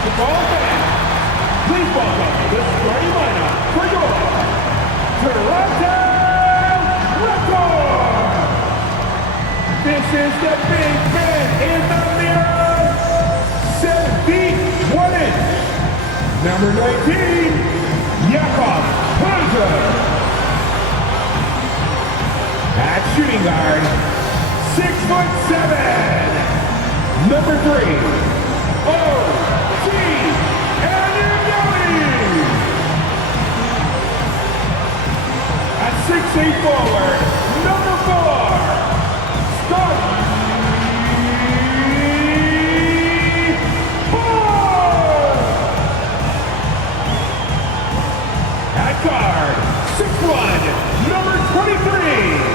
basketball fans, please welcome the starting lineup for your Toronto Raptors. This is the big man in the mirror, 71-inch, number 19, Jakob Hunter. At shooting guard, 6'7", number 3, O.G. Anunoby. At 6'8" forward, number 4, Scottie Barnes. At guard, 6'1", number 23,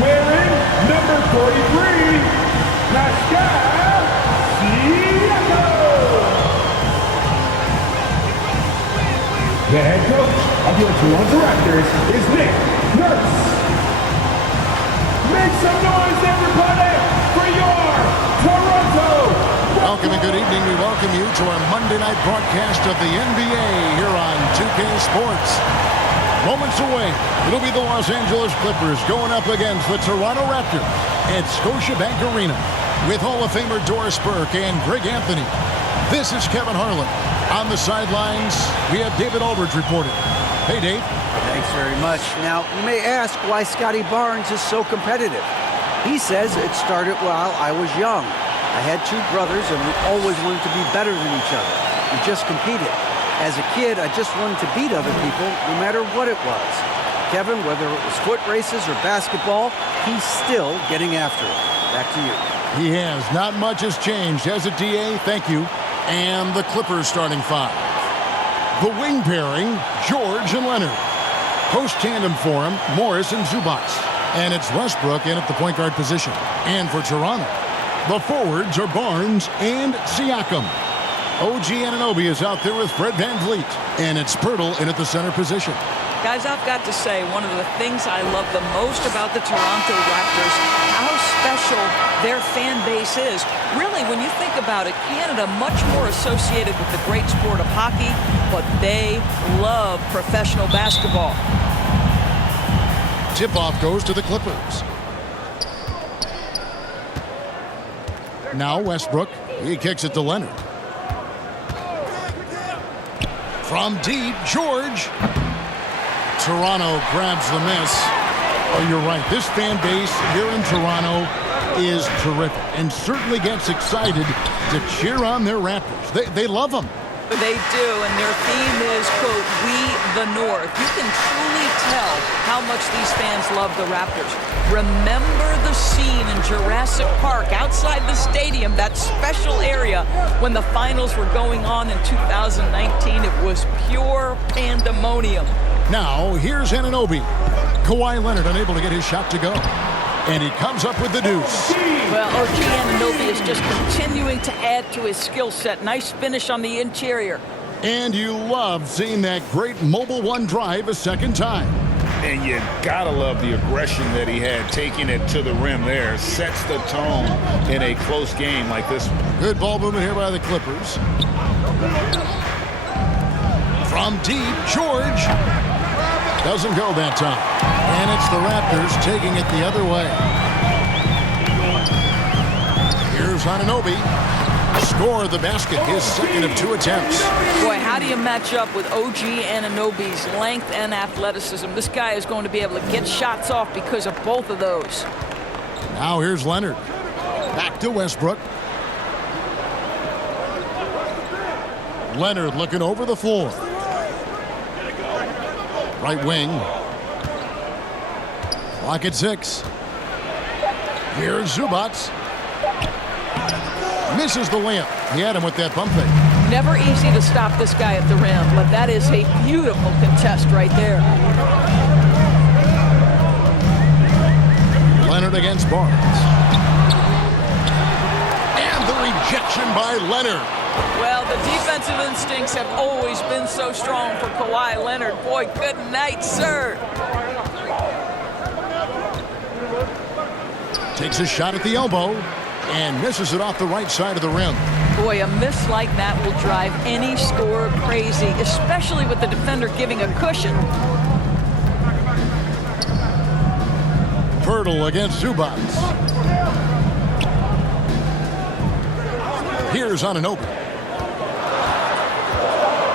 wearing number 43, Pascal Siakam. The head coach of your Toronto Raptors is Nick Nurse. Make some noise, everybody, for your Toronto Raptors. Welcome and good evening. We welcome you to our Monday night broadcast of the NBA here on 2K Sports. Moments away, it'll be the Los Angeles Clippers going up against the Toronto Raptors at Scotiabank Arena with Hall of Famer Doris Burke and Greg Anthony. This is Kevin Harlan. On the sidelines, we have David Aldridge reporting. Hey, Dave. Thanks very much. Now, you may ask why Scottie Barnes is so competitive. He says it started while I was young. I had two brothers, and we always wanted to be better than each other. We just competed. As a kid, I just wanted to beat other people, no matter what it was. Kevin, whether it was foot races or basketball, he's still getting after it. Back to you. He has. Not much has changed. As a DA, thank you. And the Clippers starting five. The wing pairing, George and Leonard. Post tandem for him, Morris and Zubac. And it's Westbrook in at the point guard position. And for Toronto, the forwards are Barnes and Siakam. OG Anunoby is out there with Fred VanVleet, and it's Pirtle in at the center position. Guys, I've got to say, one of the things I love the most about the Toronto Raptors, how special their fan base is. Really, when you think about it, Canada much more associated with the great sport of hockey, but they love professional basketball. Tip-off goes to the Clippers. Now Westbrook, he kicks it to Leonard. From deep, George. Toronto grabs the miss. Oh, you're right. This fan base here in Toronto is terrific and certainly gets excited to cheer on their Raptors. They love them. They do, and their theme is, quote, "We the North." You can truly tell how much these fans love the Raptors. Remember the scene in Jurassic Park outside the stadium, that special area when the finals were going on in 2019. It was pure pandemonium. Now, here's Anunoby. Kawhi Leonard unable to get his shot to go. And he comes up with the deuce. Well, OG Anunoby is just continuing to add to his skill set. Nice finish on the interior. And you love seeing that great mobile one drive a second time. And you gotta love the aggression that he had, taking it to the rim there. Sets the tone in a close game like this one. Good ball movement here by the Clippers. From deep, George. Doesn't go that time. And it's the Raptors taking it the other way. Here's Anunoby. Score the basket, his second of 2 attempts. Boy, how do you match up with OG Anunoby's length and athleticism? This guy is going to be able to get shots off because of both of those. Now here's Leonard. Back to Westbrook. Leonard looking over the floor. Right wing. Clock at 6. Here's Zubac. Misses the layup. He had him with that bump fake. Never easy to stop this guy at the rim, but that is a beautiful contest right there. Leonard against Barnes. And the rejection by Leonard. Well, the defensive instincts have always been so strong for Kawhi Leonard. Boy, good night, sir. Takes a shot at the elbow and misses it off the right side of the rim. Boy, a miss like that will drive any scorer crazy, especially with the defender giving a cushion. Pirtle against Zubac. Here's Anunoby.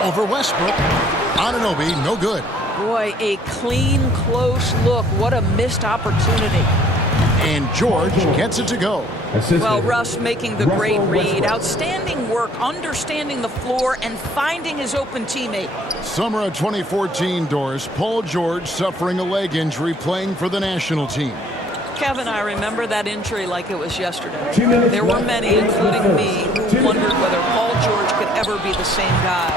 Over Westbrook. Anunoby, no good. Boy, a clean, close look. What a missed opportunity. And George gets it to go. Well, Russ making the great read. Outstanding work, understanding the floor, and finding his open teammate. Summer of 2014, Doris. Paul George suffering a leg injury playing for the national team. Kevin, I remember that injury like it was yesterday. There were many, including me, who wondered whether Paul George could ever be the same guy.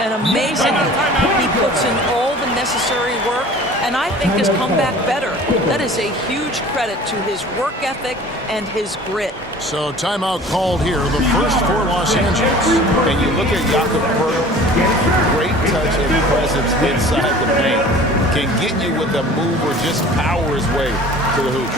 And amazingly, he puts in all the necessary work, and I think has come back better. That is a huge credit to his work ethic and his grit. So timeout called here, the first for Los Angeles. And you look at Jakob Poeltl, great touch and presence inside the paint. Can get you with a move or just power his way to the hoop.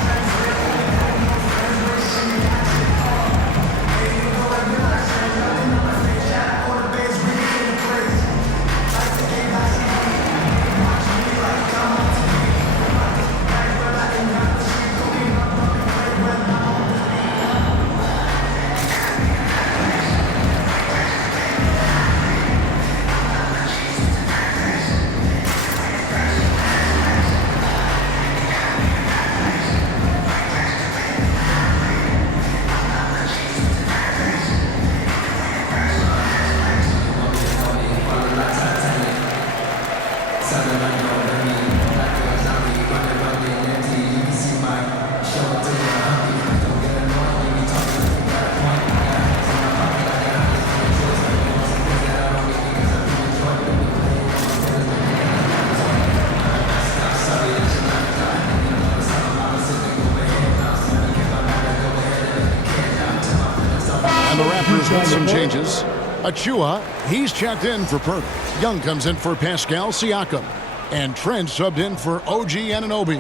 Some changes. Achua, he's checked in for Perk. Young comes in for Pascal Siakam. And Trent subbed in for OG Anunoby.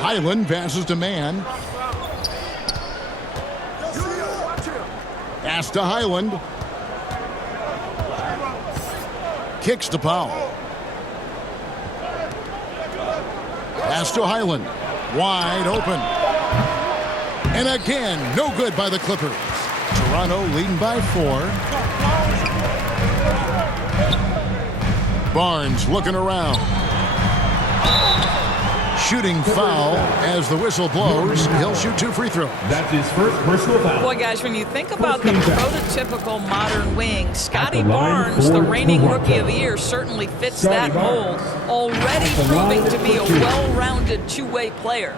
Highland passes to Mann. Pass to Highland. Kicks to Powell. Pass to Highland. Wide open. And again, no good by the Clippers. Toronto leading by 4. Barnes looking around. Shooting foul as the whistle blows. He'll shoot 2 free throws. That's his first personal foul. Boy, guys, when you think about the prototypical modern wing, Scotty Barnes, the reigning Rookie of the Year, certainly fits that mold. Already proving to be a well-rounded two-way player.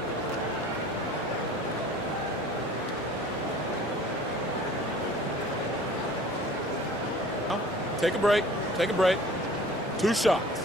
Take a break. Take a break. 2 shots.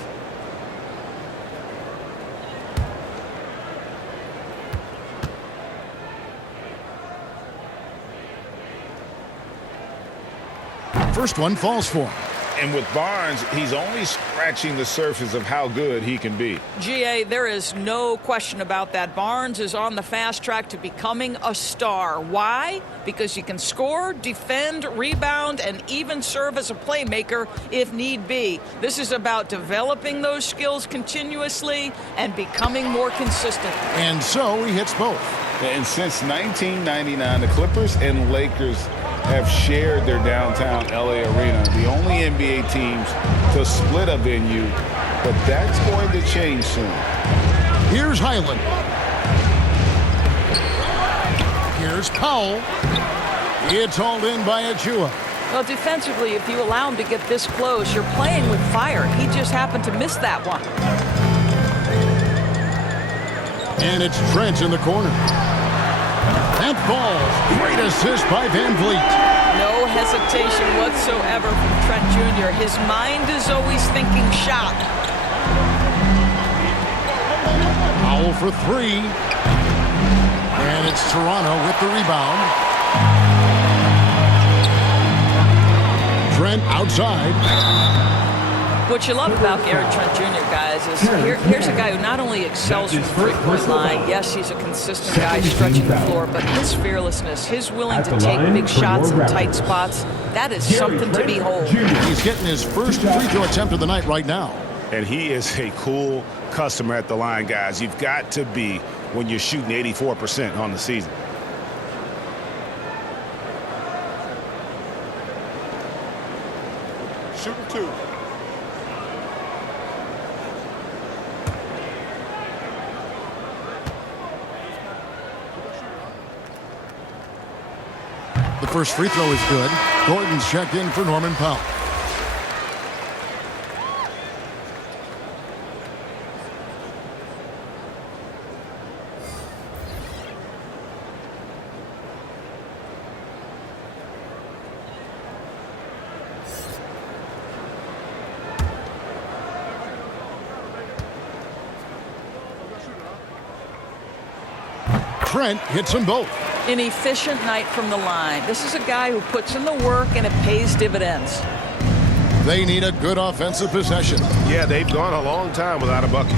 First one falls for him. And with Barnes, he's only scratching the surface of how good he can be. GA, there is no question about that. Barnes is on the fast track to becoming a star. Why? Because he can score, defend, rebound, and even serve as a playmaker if need be. This is about developing those skills continuously and becoming more consistent. And so he hits both. And since 1999, the Clippers and Lakers have shared their downtown LA arena, the only NBA teams to split a venue, but that's going to change soon. Here's Highland. Here's Powell. It's hauled in by Achua. Well, defensively, if you allow him to get this close, you're playing with fire. He just happened to miss that one. And it's Trent in the corner. That ball, great assist by Van Vliet. No hesitation whatsoever from Trent Jr. His mind is always thinking shot. Powell for 3. And it's Toronto with the rebound. Trent outside. What you love about Gary Trent Jr., guys, is here's a guy who not only excels from the three-point line. Yes, he's a consistent guy stretching the floor, but his fearlessness, his willing to take big shots in tight spots, that is something to behold. He's getting his first free throw attempt of the night right now. And he is a cool customer at the line, guys. You've got to be when you're shooting 84% on the season. Shooting 2. The first free throw is good. Gordon's checked in for Norman Powell. Trent hits them both. An efficient night from the line. This is a guy who puts in the work and it pays dividends. They need a good offensive possession. Yeah, they've gone a long time without a bucket.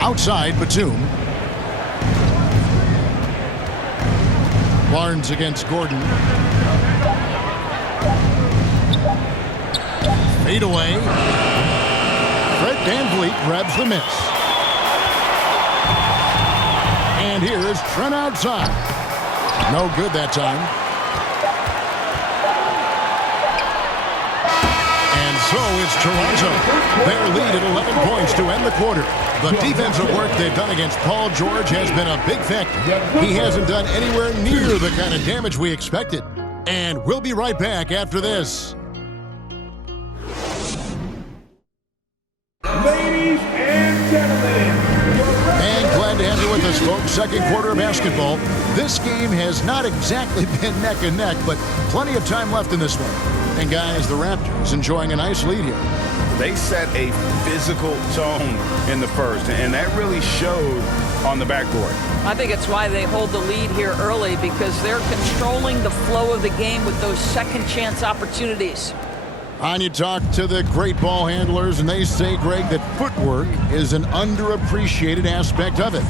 Outside, Batum. Barnes against Gordon. Fade away. Fred VanVleet grabs the miss. And here is Trent outside. No good that time. And so it's Toronto. Their lead at 11 points to end the quarter. The defensive work they've done against Paul George has been a big factor. He hasn't done anywhere near the kind of damage we expected. And we'll be right back after this. Ladies and gentlemen, And glad to have you with us, folks. Second quarter of basketball. This game has not exactly been neck and neck, but plenty of time left in this one. And guys, the Raptors enjoying a nice lead here. They set a physical tone in the first, and that really showed on the backboard. I think it's why they hold the lead here early, because they're controlling the flow of the game with those second chance opportunities. On you talk to the great ball handlers, and they say, Greg, that footwork is an underappreciated aspect of it.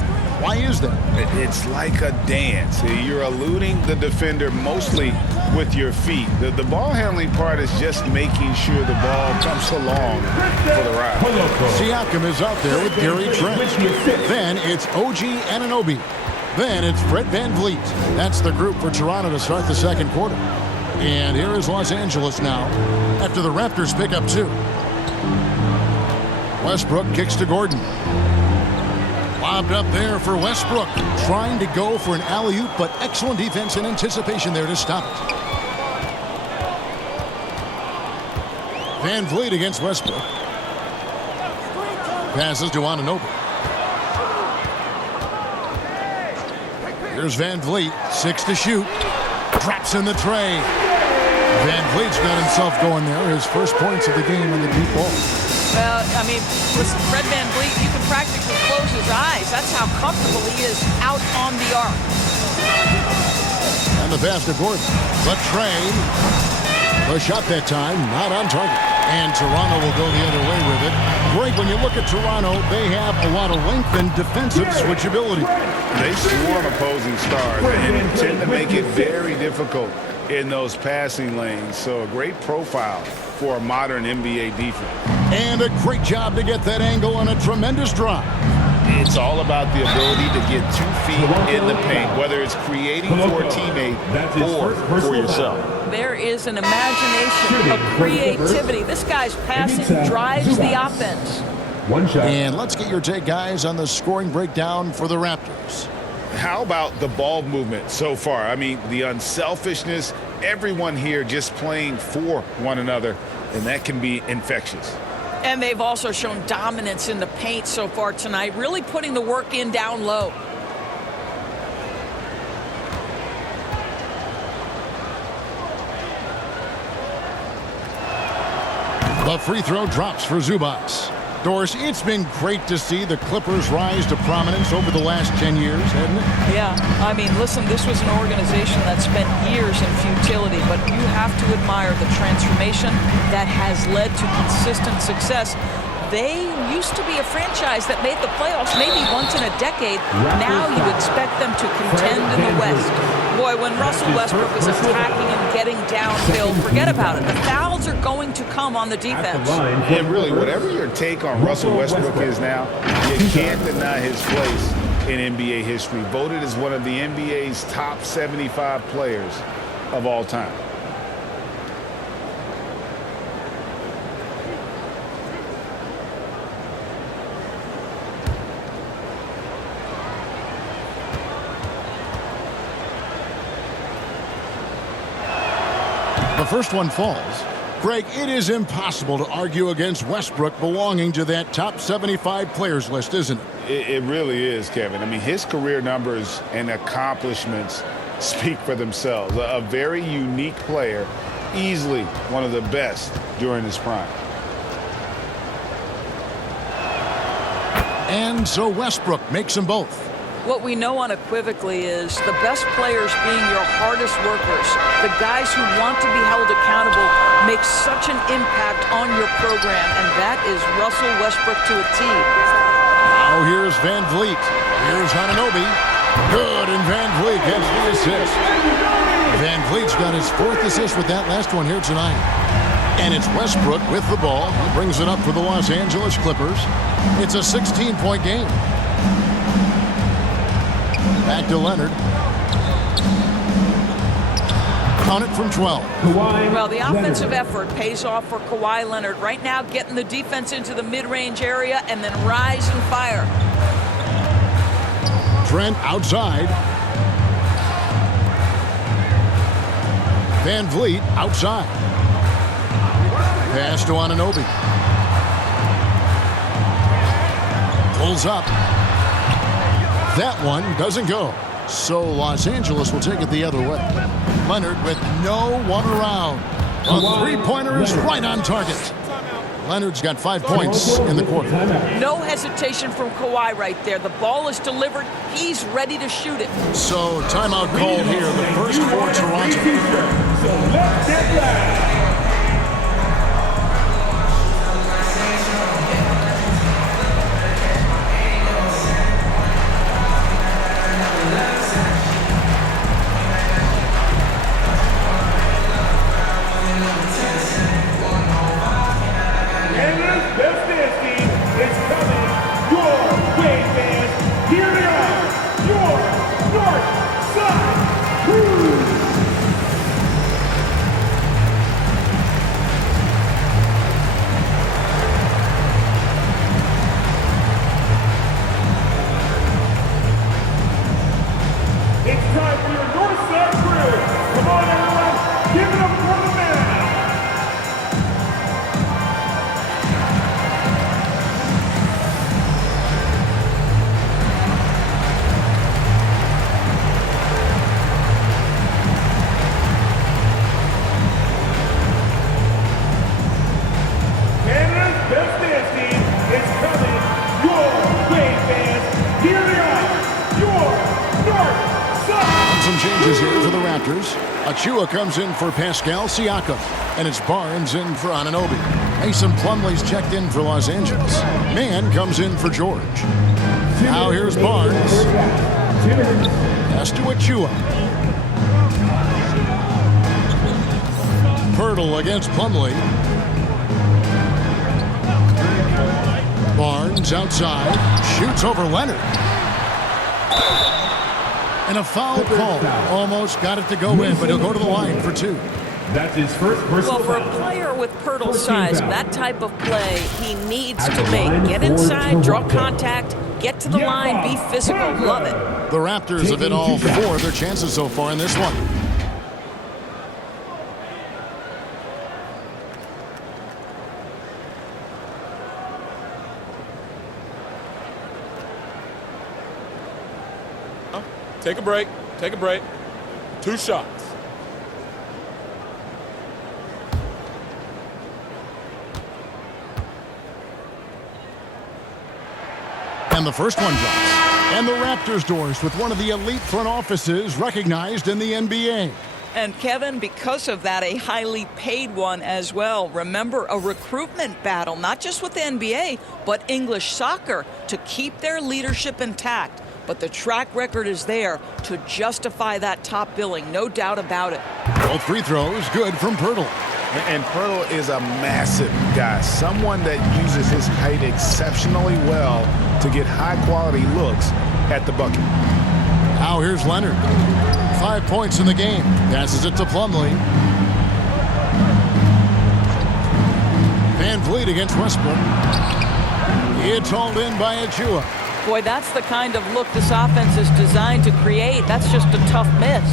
Why is that? It's like a dance. You're eluding the defender mostly with your feet. The ball handling part is just making sure the ball comes along for the ride. Siakam is out there with Gary Trent. Then it's OG Anunoby. Then it's Fred VanVleet. That's the group for Toronto to start the second quarter. And here is Los Angeles now after the Raptors pick up 2. Westbrook kicks to Gordon. Lobbed up there for Westbrook. Trying to go for an alley-oop, but excellent defense and anticipation there to stop it. VanVleet against Westbrook. Passes to Anunoby. Here's VanVleet. 6 to shoot. Drops in the tray. VanVleet's got himself going there. His first points of the game in the deep ball. Well, I mean, listen, Fred VanVleet, you can practically close his eyes. That's how comfortable he is out on the arc. And the pass to Gordon. The trade. The shot that time, not on target. And Toronto will go the other way with it. Greg, when you look at Toronto, they have a lot of length and defensive switchability. They swarm opposing stars and tend to make it very difficult in those passing lanes. So a great profile for a modern NBA defense. And a great job to get that angle on a tremendous drive. It's all about the ability to get 2 feet in the paint, whether it's creating for a teammate or for yourself. There is an imagination of creativity. This guy's passing drives the offense. One shot. And let's get your take, guys, on the scoring breakdown for the Raptors. How about the ball movement so far? I mean, the unselfishness, everyone here just playing for one another, and that can be infectious. And they've also shown dominance in the paint so far tonight, really putting the work in down low. The free throw drops for Zubac. Doris, it's been great to see the Clippers rise to prominence over the last 10 years, hasn't it? Yeah, I mean, listen, this was an organization that spent years in futility, but you have to admire the transformation that has led to consistent success. They used to be a franchise that made the playoffs maybe once in a decade. Now you expect them to contend in the West. Boy, when Russell Westbrook is attacking and getting downhill, forget about it. The fouls are going to come on the defense. And really, whatever your take on Russell Westbrook is now, you can't deny his place in NBA history. Voted as one of the NBA's top 75 players of all time. The first one falls. Greg, it is impossible to argue against Westbrook belonging to that top 75 players list, isn't it? It really is, Kevin. I mean, his career numbers and accomplishments speak for themselves. A very unique player, easily one of the best during his prime. And so Westbrook makes them both. What we know unequivocally is the best players being your hardest workers, the guys who want to be held accountable, make such an impact on your program, and that is Russell Westbrook to a T. Now here's Van Vliet. Here's Anunoby. Good, and Van Vliet gets the assist. Van Vliet's got his 4th assist with that last one here tonight. And it's Westbrook with the ball. He brings it up for the Los Angeles Clippers. It's a 16-point game. Back to Leonard. Count it from 12. Well, the offensive effort pays off for Kawhi Leonard. Right now, getting the defense into the mid-range area and then rise and fire. Trent outside. Van Vliet outside. Pass to Anunoby. Pulls up. That one doesn't go. So Los Angeles will take it the other way. Leonard with no one around. A three-pointer is right on target. Leonard's got 5 points in the quarter. No hesitation from Kawhi right there. The ball is delivered. He's ready to shoot it. So timeout called here. The first for Toronto. So let's get back. Achua comes in for Pascal Siakam, and it's Barnes in for Anunoby. Mason Plumlee's checked in for Los Angeles. Mann comes in for George. Now here's Barnes. Pass to Achua. Pirtle against Plumlee. Barnes outside. Shoots over Leonard. And a foul call. Almost got it to go in, but he'll go to the line for 2. That's his first personal foul. Well, for a player with Pirtle's size, that type of play he needs to make. Get inside, draw contact, get to the line, be physical. Love it. The Raptors have hit all 4 of their chances so far in this one. Take a break. Take a break. 2 shots. And the first one drops. And the Raptors doors with one of the elite front offices recognized in the NBA. And Kevin, because of that, a highly paid one as well. Remember, a recruitment battle, not just with the NBA, but English soccer to keep their leadership intact. But the track record is there to justify that top billing, no doubt about it. Both free throws good from Pirtle. And Pirtle is a massive guy, someone that uses his height exceptionally well to get high-quality looks at the bucket. Now here's Leonard. 5 points in the game. Passes it to Plumlee. Van Vliet against Westbrook. It's hauled in by Achua. Boy, that's the kind of look this offense is designed to create. That's just a tough miss.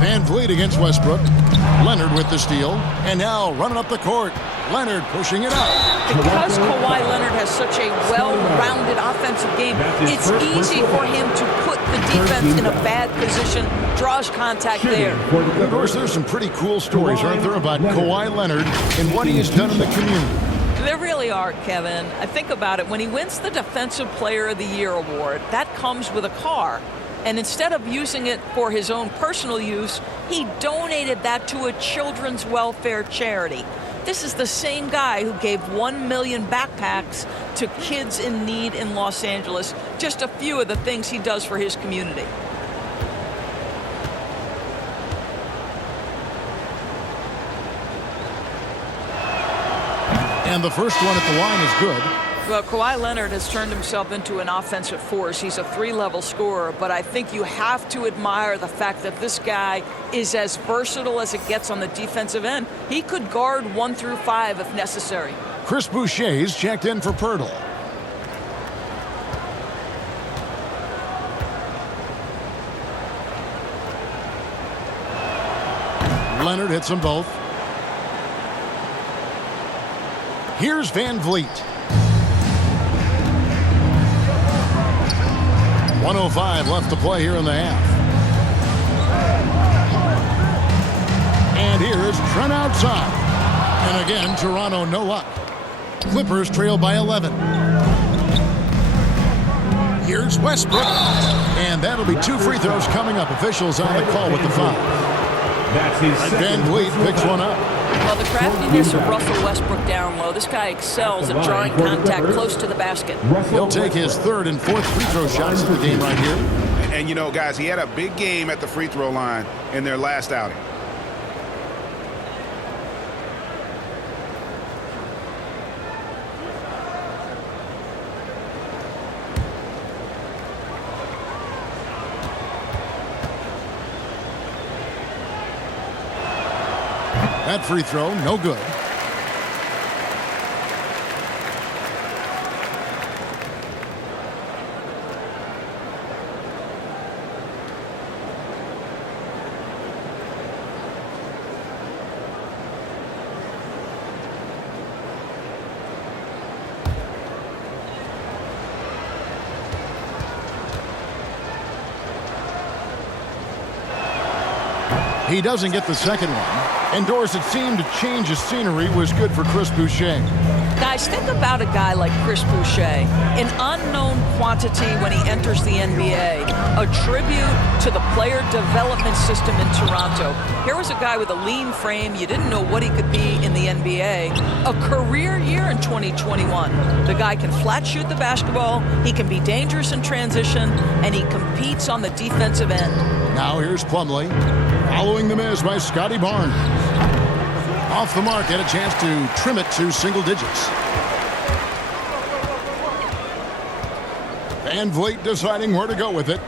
Van Vliet against Westbrook. Leonard with the steal. And now running up the court. Leonard pushing it up. Because Kawhi Leonard has such a well-rounded offensive game, it's easy for him to put the defense in a bad position, draws contact there. Of course, there's some pretty cool stories, aren't there, about Kawhi Leonard and what he has done in the community. There really are, Kevin. I think about it. When he wins the Defensive Player of the Year award, that comes with a car. And instead of using it for his own personal use, he donated that to a children's welfare charity. This is the same guy who gave 1 million backpacks to kids in need in Los Angeles. Just a few of the things he does for his community. And the first one at the line is good. Well, Kawhi Leonard has turned himself into an offensive force. He's a three-level scorer, but I think you have to admire the fact that this guy is as versatile as it gets on the defensive end. He could guard 1 through 5 if necessary. Chris Boucher's checked in for Pirtle. Leonard hits them both. Here's Van Vliet. 1:05 left to play here in the half. And here's Trent outside. And again, Toronto no luck. Clippers trail by 11. Here's Westbrook. And that'll be 2 free throws coming up. Officials on the call with the foul. Van Vliet picks one up. Well, the craftiness of Russell Westbrook down low. This guy excels at drawing contact close to the basket. He'll take his 3rd and 4th free throw shots of the game right here. And you know, guys, he had a big game at the free throw line in their last outing. That free throw, no good. He doesn't get the second one. Indoors, it seemed to change his scenery was good for Chris Boucher. Guys, think about a guy like Chris Boucher, an unknown quantity when he enters the NBA, a tribute to the player development system in Toronto. Here was a guy with a lean frame. You didn't know what he could be in the NBA. A career year in 2021. The guy can flat shoot the basketball, he can be dangerous in transition, and he competes on the defensive end. Now here's Plumlee, following the miss by Scotty Barnes. Off the mark, had a chance to trim it to single digits. Van Vliet deciding where to go with it.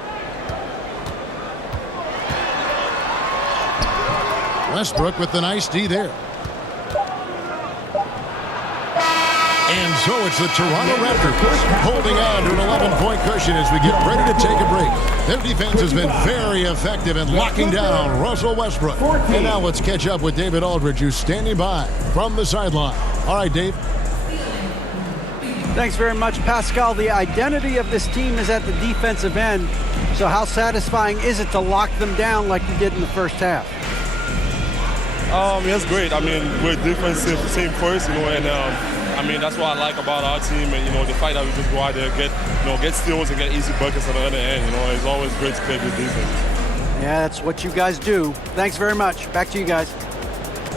Westbrook with the nice D there. And so it's the Toronto Raptors holding on to an 11-point cushion as we get ready to take a break. Their defense has been very effective in locking down Russell Westbrook. And now let's catch up with David Aldridge, who's standing by from the sideline. All right, Dave. Thanks very much, Pascal. The identity of this team is at the defensive end. So how satisfying is it to lock them down like you did in the first half? It's great. I mean, we're defensive team first, and I mean, that's what I like about our team, and the fact that we just go out there, get steals and get easy buckets at the other end. It's always great to play good defense. Yeah, that's what you guys do. Thanks very much. Back to you guys.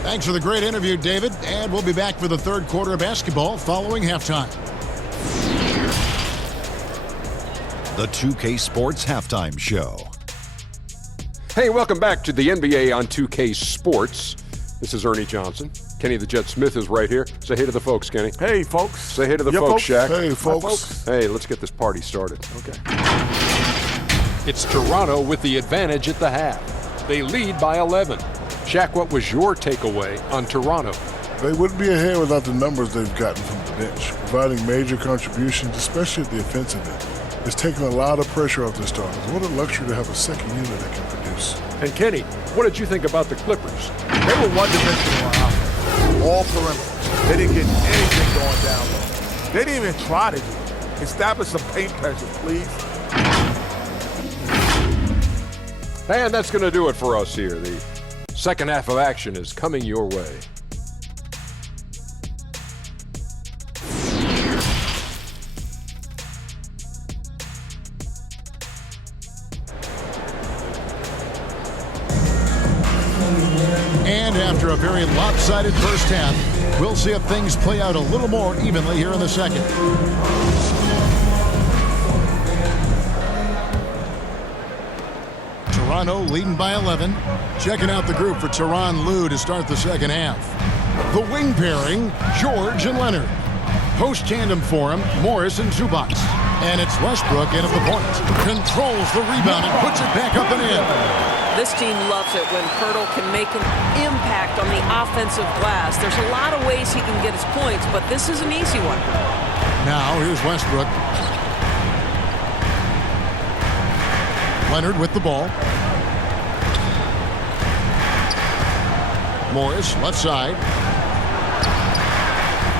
Thanks for the great interview, David. And we'll be back for the third quarter of basketball following halftime. The 2K Sports Halftime Show. Hey, welcome back to the NBA on 2K Sports. This is Ernie Johnson. Kenny the Jet Smith is right here. Say hey to the folks, Kenny. Hey, folks. Say hey to the folks, Shaq. Hey, folks. Hey, let's get this party started. Okay. It's Toronto with the advantage at the half. They lead by 11. Shaq, what was your takeaway on Toronto? They wouldn't be ahead without the numbers they've gotten from the bench, providing major contributions, especially at the offensive end. It's taken a lot of pressure off the starters. What a luxury to have a second unit that can produce. And Kenny, what did you think about the Clippers? They were one-dimensional on offense. All perimeter. They didn't get anything going down low. They didn't even try to do it. Establish some paint pressure, please. And that's going to do it for us here. The second half of action is coming your way. And after a very lopsided first half, we'll see if things play out a little more evenly here in the second. Toronto leading by 11. Checking out the group for Tyronn Lue to start the second half. The wing pairing, George and Leonard. Post tandem for him, Morris and Zubac. And it's Westbrook in at the point. Controls the rebound and puts it back up and in. This team loves it when Pirtle can make an impact on the offensive glass. There's a lot of ways he can get his points, but this is an easy one. Now here's Westbrook. Leonard with the ball. Morris, left side.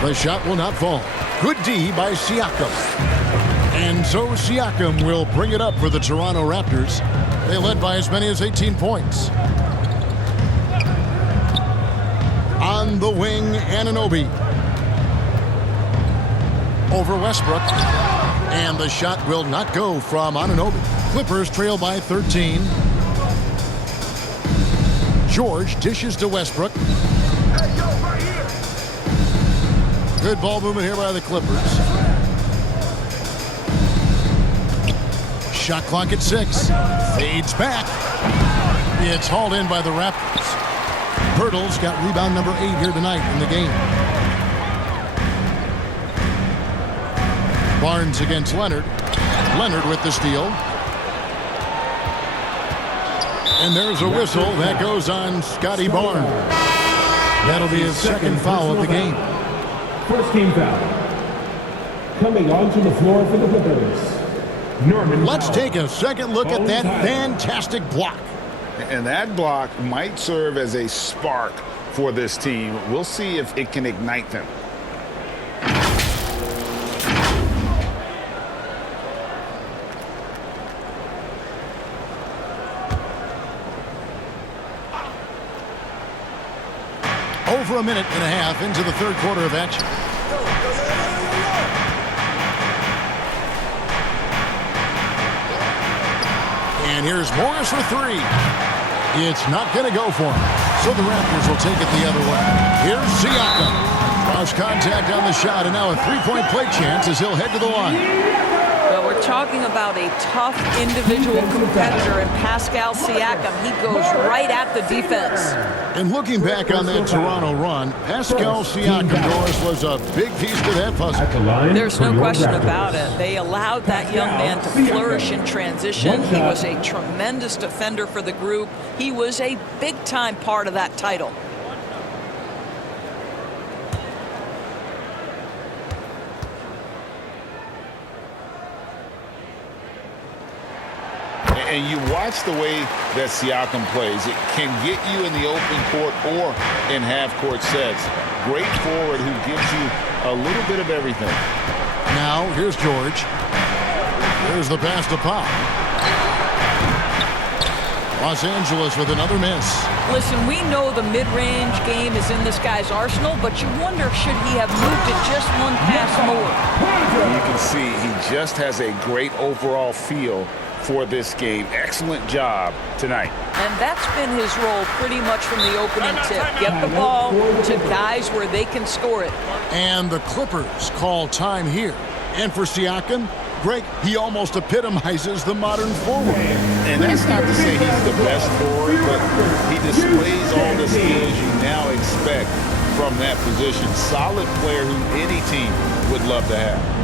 The shot will not fall. Good D by Siakam. And so Siakam will bring it up for the Toronto Raptors. They led by as many as 18 points. On the wing, Anunoby. Over Westbrook. And the shot will not go from Anunoby. Clippers trail by 13. George dishes to Westbrook. Good ball movement here by the Clippers. Shot clock at 6. Fades back. It's hauled in by the Raptors. Pirtle's got rebound number 8 here tonight in the game. Barnes against Leonard. Leonard with the steal. And there's a whistle that goes on Scotty Barnes. That'll be his second foul of the game. First team foul. Coming onto the floor for the Clippers. Let's take a second look at that fantastic block. And that block might serve as a spark for this team. We'll see if it can ignite them. Over a minute and a half into the third quarter of action. And here's Morris for 3. It's not going to go for him. So the Raptors will take it the other way. Here's Siakam. Cross contact on the shot, and now a three-point play chance as he'll head to the line. Well, we're talking about a tough individual competitor in Pascal Siakam. He goes right at the defense. And looking back on that Toronto run, Pascal Siakam, Doris, was a big piece to that puzzle. There's no question about it. They allowed that young man to flourish in transition. He was a tremendous defender for the group. He was a big-time part of that title. And you watch the way that Siakam plays. It can get you in the open court or in half-court sets. Great forward who gives you a little bit of everything. Now, here's George. Here's the pass to Pop. Los Angeles with another miss. Listen, we know the mid-range game is in this guy's arsenal, but you wonder, should he have moved it just one pass more? You can see he just has a great overall feel for this game. Excellent job tonight. And that's been his role pretty much from the opening tip. Get the ball to guys where they can score it. And the Clippers call time here. And for Siakam, Greg, he almost epitomizes the modern forward. And that's not to say he's the best forward, but he displays all the skills you now expect from that position. Solid player who any team would love to have.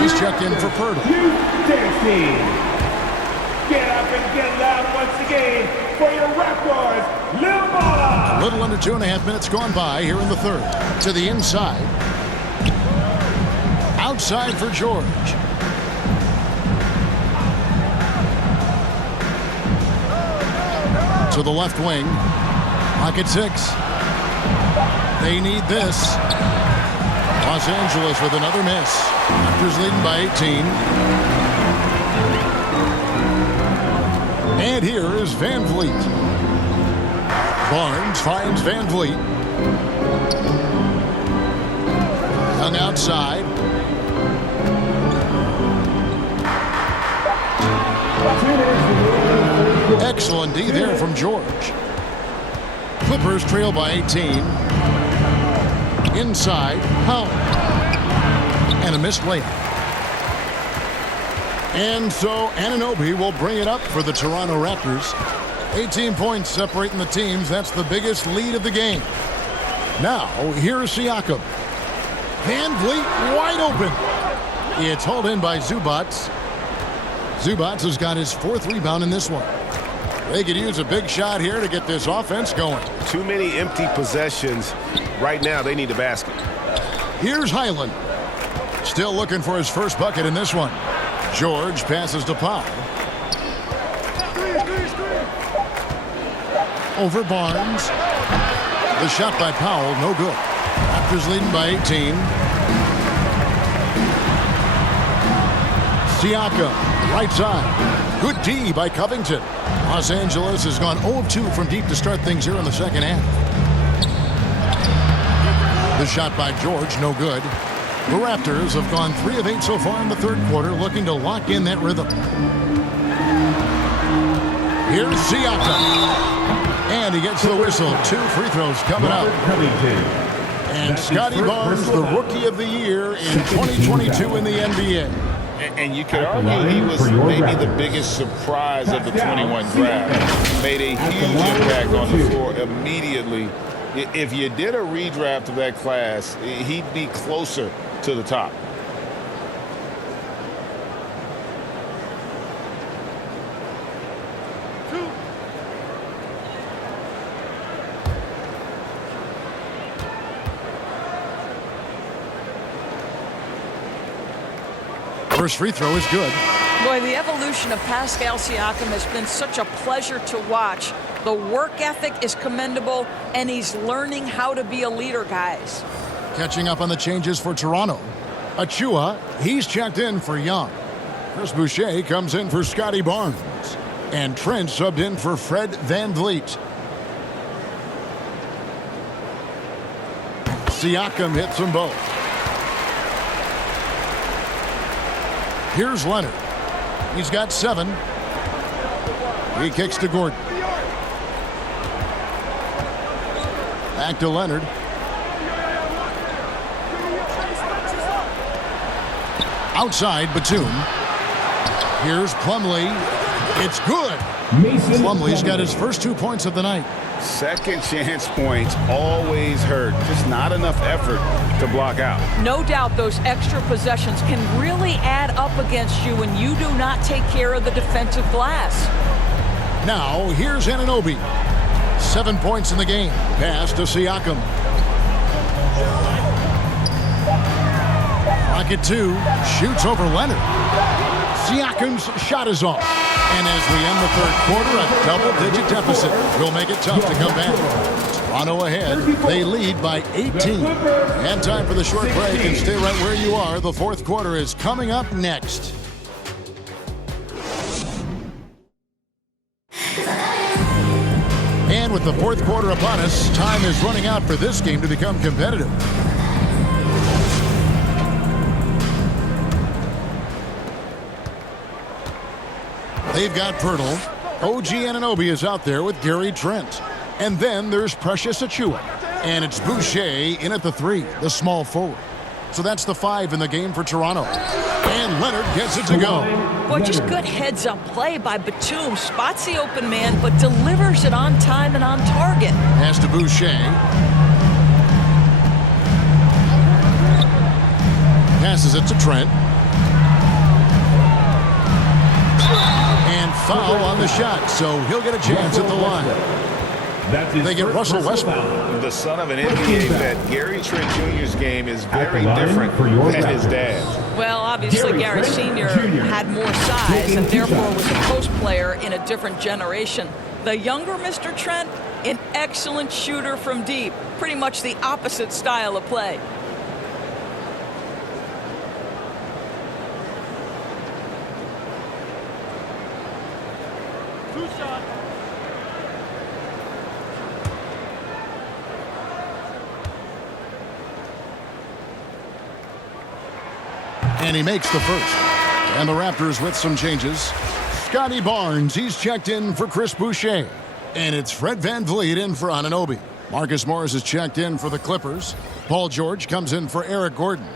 He's checked in for Purtle. Get up and get loud once again for your Raptors, Lil Balla. A little under 2.5 minutes gone by here in the third. To the inside. Outside for George. To the left wing. Pocket 6. They need this. Los Angeles with another miss. Raptors leading by 18. And here is Van Vliet. Barnes finds Van Vliet. Young outside. Excellent D there from George. Clippers trail by 18. Inside, Powell. And a missed layup. And so Anunoby will bring it up for the Toronto Raptors. 18 points separating the teams. That's the biggest lead of the game. Now, here's Siakam. Van Vliet wide open. It's hauled in by Zubats. Zubats has got his 4th rebound in this one. They could use a big shot here to get this offense going. Too many empty possessions. Right now, they need the basket. Here's Highland. Still looking for his first bucket in this one. George passes to Powell. Over Barnes. The shot by Powell, no good. Raptors leading by 18. Siakam, right side. Good D by Covington. Los Angeles has gone 0 of 2 from deep to start things here in the second half. The shot by George, no good. The Raptors have gone 3 of 8 so far in the third quarter, looking to lock in that rhythm. Here's Siakam. And he gets the whistle. 2 free throws coming up. And Scotty Barnes, the Rookie of the Year in 2022 in the NBA. And you could argue he was maybe the biggest surprise of the 21 draft. Made a huge impact on the floor immediately. If you did a redraft of that class, he'd be closer to the top. First free throw is good. Boy, the evolution of Pascal Siakam has been such a pleasure to watch. The work ethic is commendable, and he's learning how to be a leader, guys. Catching up on the changes for Toronto. Achua, he's checked in for Young. Chris Boucher comes in for Scotty Barnes. And Trent subbed in for Fred Van Vliet. Siakam hits them both. Here's Leonard. He's got 7. He kicks to Gordon. Back to Leonard. Outside, Batum. Here's Plumlee. It's good. Plumlee's got his first 2 points of the night. Second chance points always hurt. Just not enough effort to block out. No doubt those extra possessions can really add up against you when you do not take care of the defensive glass. Now, here's Anunoby. 7 points in the game. Pass to Siakam. Rocket 2 shoots over Leonard. Siakam's shot is off. And as we end the third quarter, a double-digit deficit will make it tough to come back. Toronto ahead. They lead by 18. And time for the short break, and stay right where you are. The fourth quarter is coming up next. And with the fourth quarter upon us, time is running out for this game to become competitive. They've got Pirtle. OG Anunoby is out there with Gary Trent. And then there's Precious Achiuwa. And it's Boucher in at the 3, the small forward. So that's the 5 in the game for Toronto. And Leonard gets it to go. Boy, just good heads-up play by Batum. Spots the open man, but delivers it on time and on target. Pass to Boucher. Passes it to Trent. And foul on the shot, so he'll get a chance at the line. They get Russell Westbrook. The son of an NBA vet, Gary Trent Jr.'s game is very different than his dad's. Well, obviously Gary Sr. had more size and therefore was a post player in a different generation. The younger Mr. Trent, an excellent shooter from deep. Pretty much the opposite style of play. And he makes the first. And the Raptors with some changes. Scotty Barnes, he's checked in for Chris Boucher. And it's Fred VanVleet in for Anunoby. Marcus Morris is checked in for the Clippers. Paul George comes in for Eric Gordon.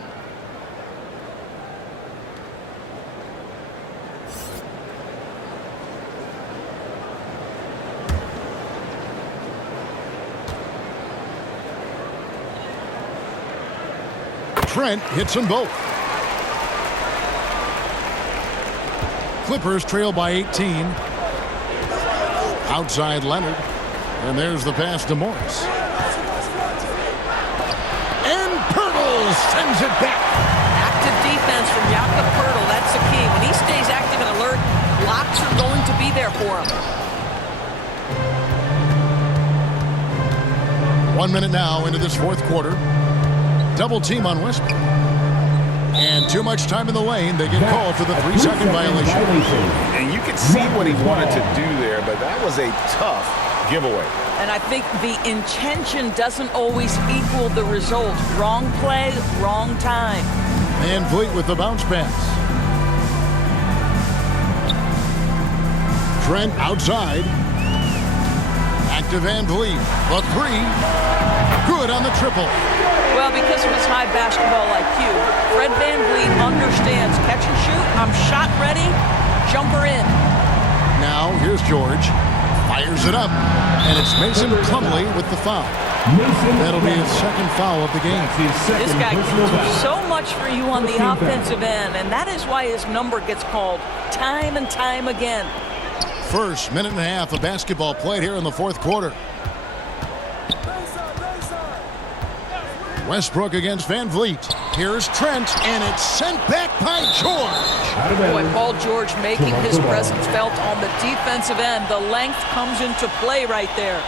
Trent hits them both. Clippers trail by 18. Outside Leonard. And there's the pass to Morris. And Pirtle sends it back. Active defense from Jakob Pirtle. That's the key. When he stays active and alert, blocks are going to be there for him. 1 minute now into this fourth quarter. Double team on Westbrook. And too much time in the lane. They get called for the 3-second violation. And you can see what he wanted to do there, but that was a tough giveaway. And I think the intention doesn't always equal the result. Wrong play, wrong time. VanVleet with the bounce pass. Trent outside. Back to VanVleet. The 3. Good on the triple. Well, because of his high basketball IQ, Fred VanVleet understands catch and shoot. I'm shot ready. Jumper in. Now, here's George. Fires it up. And it's Mason Plumlee with the foul. That'll be his second foul of the game. This guy can do so much for you on the offensive end, and that is why his number gets called time and time again. First minute and a half of basketball played here in the fourth quarter. Westbrook against VanVleet. Here's Trent, and it's sent back by George. Boy, Paul George making his presence felt on the defensive end. The length comes into play right there.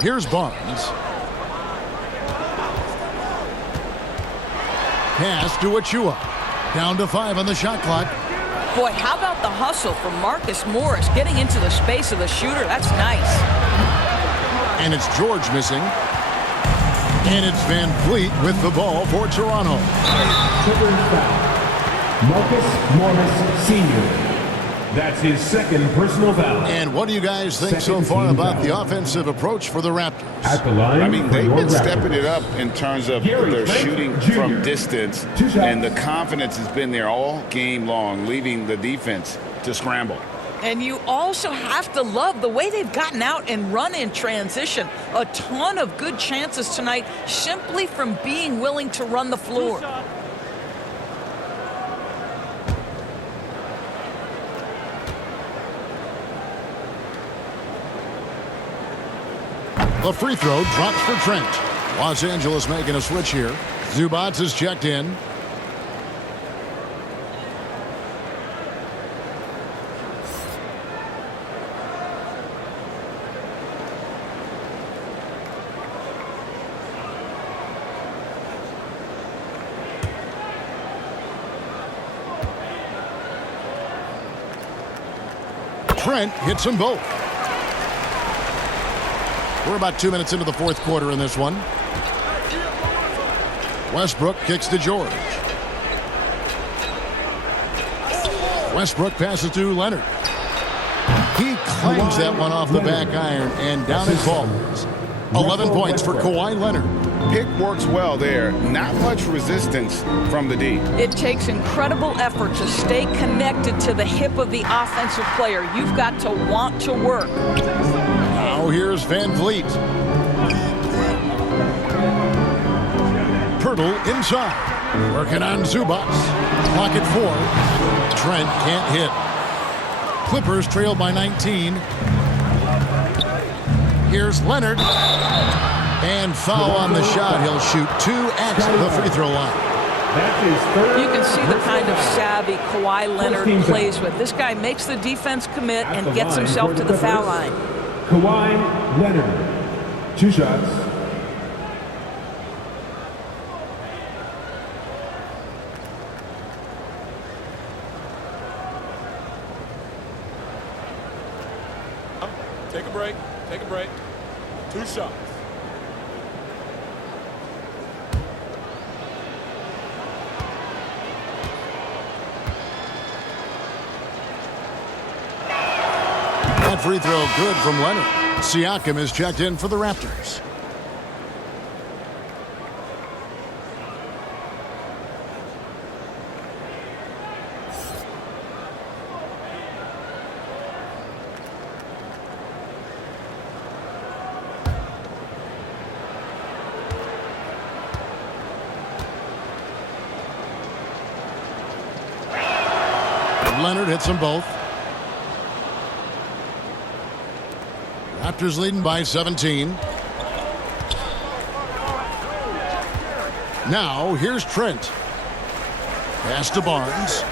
Here's Barnes. Pass to Achiuwa. Down to 5 on the shot clock. Boy, how about the hustle from Marcus Morris getting into the space of the shooter? That's nice. And it's George missing. And it's Van Vliet with the ball for Toronto. Clippers foul. Marcus Morris Sr. That's his second personal foul. And what do you guys think so far about the offensive approach for the Raptors? At the line, I mean, they've been Raptors. stepping it up in terms of their shooting from distance, and the confidence has been there all game long, leaving the defense to scramble. And you also have to love the way they've gotten out and run in transition. A ton of good chances tonight simply from being willing to run the floor. The free throw drops for Trent. Los Angeles making a switch here. Zubac is checked in. Trent hits them both. We're about 2 minutes into the fourth quarter in this one. Westbrook kicks to George. Westbrook passes to Leonard. He claims that one off the back iron, and down it falls. 11 points for Kawhi Leonard. Pick works well there. Not much resistance from the D. It takes incredible effort to stay connected to the hip of the offensive player. You've got to want to work. Now here's Van Vliet. Pirtle inside. Working on Zubac. Clock at 4. Trent can't hit. Clippers trail by 19. Here's Leonard. And foul on the shot. He'll shoot 2 at the free throw line. You can see the kind of savvy Kawhi Leonard plays with. This guy makes the defense commit and gets himself to the foul line. Kawhi Leonard. 2 shots. Take a break. Take a break. 2 shots. That free throw good from Leonard. Siakam is checked in for the Raptors. Leonard hits them both. Raptors leading by 17. Now here's Trent. Pass to Barnes.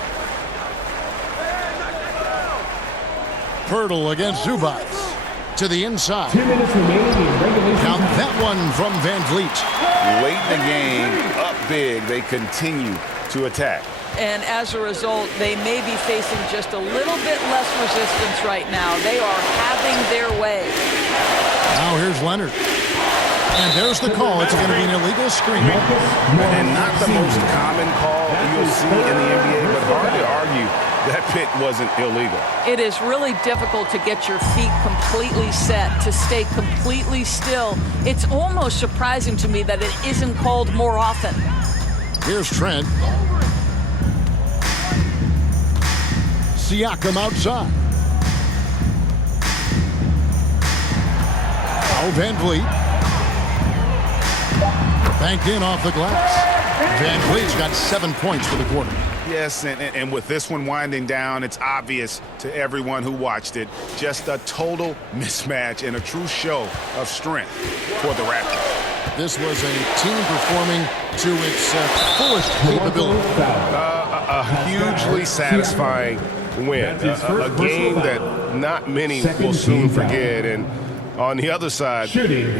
Pirtle against Zubac. To the inside. 2 minutes remaining in regulation. Count that one from Van Vliet. Late in the game, up big, they continue to attack. And as a result, they may be facing just a little bit less resistance right now. They are having their way. Now here's Leonard. And there's the call. It's going to be an illegal screen. And not the most common call you'll see in the NBA, but hard to argue that pick wasn't illegal. It is really difficult to get your feet completely set, to stay completely still. It's almost surprising to me that it isn't called more often. Here's Trent. Siakam outside. Now Van Vliet. Banked in off the glass. Van Vliet's got 7 points for the quarter. Yes, and with this one winding down, it's obvious to everyone who watched it. Just a total mismatch and a true show of strength for the Raptors. This was a team performing to its fullest capability. A hugely satisfying win. A game that not many will soon forget. And on the other side,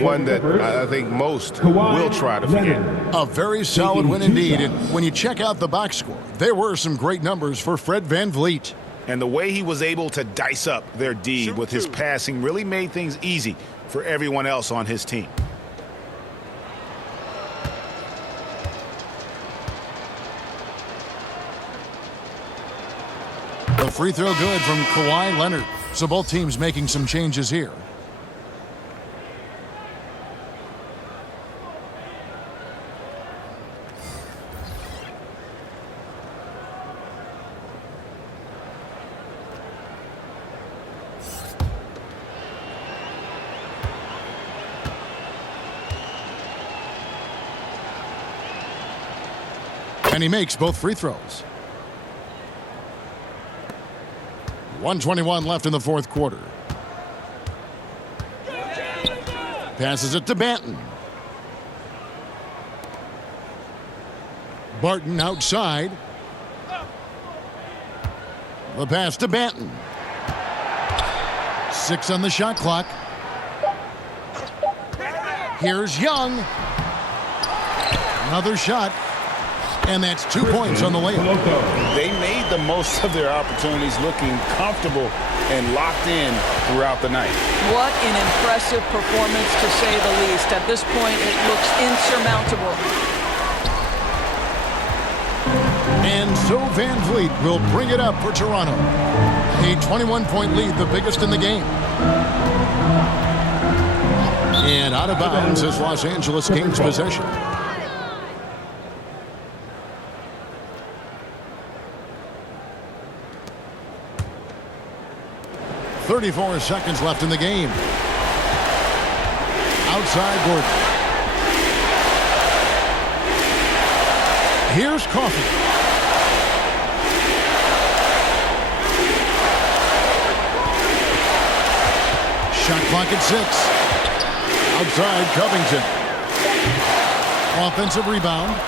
one that I think most will try to forget. A very solid win indeed. And when you check out the box score, there were some great numbers for Fred Van Vliet. And the way he was able to dice up their D with his passing really made things easy for everyone else on his team. The free throw good from Kawhi Leonard. So both teams making some changes here. And he makes both free throws. 1:21 left in the fourth quarter. Passes it to Banton. Barton outside. The pass to Banton. 6 on the shot clock. Here's Young. Another shot. And that's 2 points on the layup. They made the most of their opportunities, looking comfortable and locked in throughout the night. What an impressive performance, to say the least. At this point, it looks insurmountable. And so Van Vliet will bring it up for Toronto. A 21-point lead, the biggest in the game. And out of bounds as Los Angeles gains possession. 34 seconds left in the game. Outside Gordon. Here's Coffey. Shot clock at 6. Outside Covington. Offensive rebound.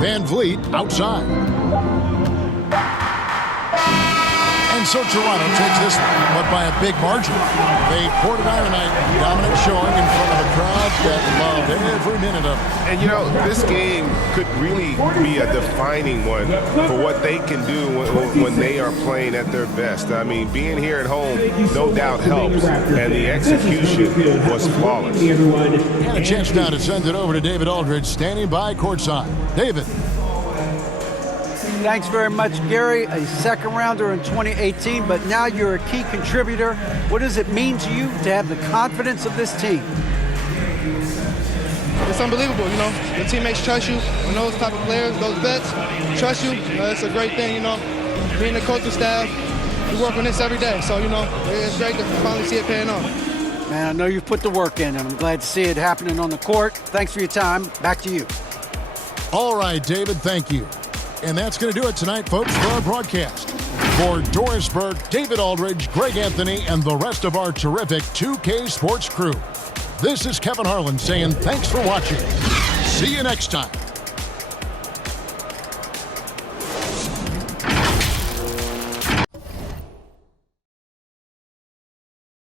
Van Vliet outside. And so Toronto takes this one, but by a big margin. They poured it out tonight, dominant showing in front of a crowd that loved every minute of it. And you know, this game could really be a defining one for what they can do when they are playing at their best. I mean, being here at home no doubt helps, and the execution was flawless. And a chance now to send it over to David Aldridge, standing by courtside. David. Thanks very much, Gary. A second rounder in 2018, but now you're a key contributor. What does it mean to you to have the confidence of this team? It's unbelievable, you know. Your teammates trust you. When those type of players, those vets, trust you, it's a great thing, you know. Being the coaching staff, we work on this every day. So, you know, it's great to finally see it paying off. Man, I know you've put the work in, and I'm glad to see it happening on the court. Thanks for your time. Back to you. All right, David, thank you. And that's going to do it tonight, folks, for our broadcast. For Doris Burke, David Aldridge, Greg Anthony, and the rest of our terrific 2K Sports crew, this is Kevin Harlan saying thanks for watching. See you next time.